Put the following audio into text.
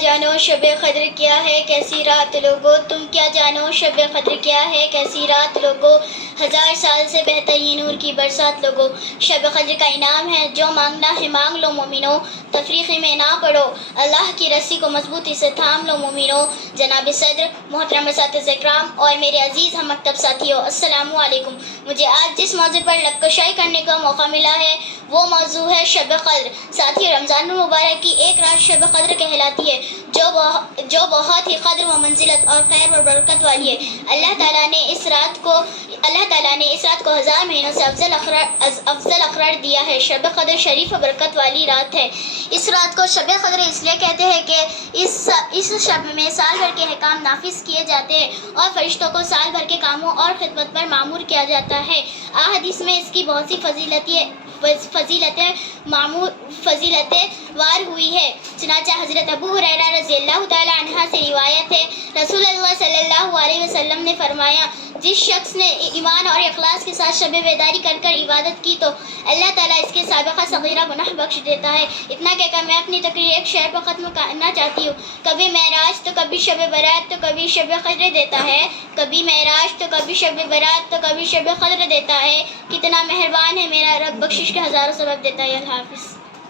جانو شب قدر کیا ہے کیسی رات لوگو، تم کیا جانو شب قدر کیا ہے کیسی رات لوگو، 1000 سال سے بہتر یہ نور کی برسات لوگو۔ شب قدر کا انعام ہے جو مانگنا ہے مانگ لو مومنو، تفریقی میں نہ پڑو، اللہ کی رسی کو مضبوطی سے تھام لو مومنو۔ جناب صدر، محترم اساتذہ اکرام اور میرے عزیز ہم مکتب ساتھیوں، السلام علیکم۔ مجھے آج جس موضوع پر لب کشائی کرنے کا موقع ملا ہے وہ موضوع ہے شب قدر۔ ساتھی، رمضان المبارک کی ایک رات شب قدر کہلاتی ہے جو بہت ہی قدر و منزلت اور خیر و برکت والی ہے۔ اللہ تعالیٰ نے اس رات کو 1000 مہینوں سے افضل قرار دیا ہے۔ شب قدر شریف و برکت والی رات ہے۔ اس رات کو شب قدر اس لیے کہتے ہیں کہ اس شب میں سال بھر کے احکام نافذ کیے جاتے ہیں اور فرشتوں کو سال بھر کے کاموں اور خدمت پر مامور کیا جاتا ہے۔ احادیث میں اس کی بہت سی فضیلتیں وار ہوئی ہے۔ چنانچہ حضرت ابو ہریرہ رضی اللہ تعالی عنہ سے روایت ہے، رسول اللہ صلی اللہ علیہ وسلم نے فرمایا، جس شخص نے ایمان اور اخلاص کے ساتھ شب بیداری کر عبادت کی تو اللہ تعالیٰ اس کے سابقہ صغیرہ گناہ بخش دیتا ہے۔ اتنا کہہ کر میں اپنی تقریر ایک شعر پر ختم کرنا چاہتی ہوں۔ کبھی معراج تو کبھی شب برات تو کبھی شب قدر دیتا ہے، کبھی معراج تو کبھی شب برات تو کبھی شب قدر دیتا ہے، کتنا مہربان ہے میرا رب، بخشش کے ہزاروں سبب دیتا ہے۔ اللہ حافظ۔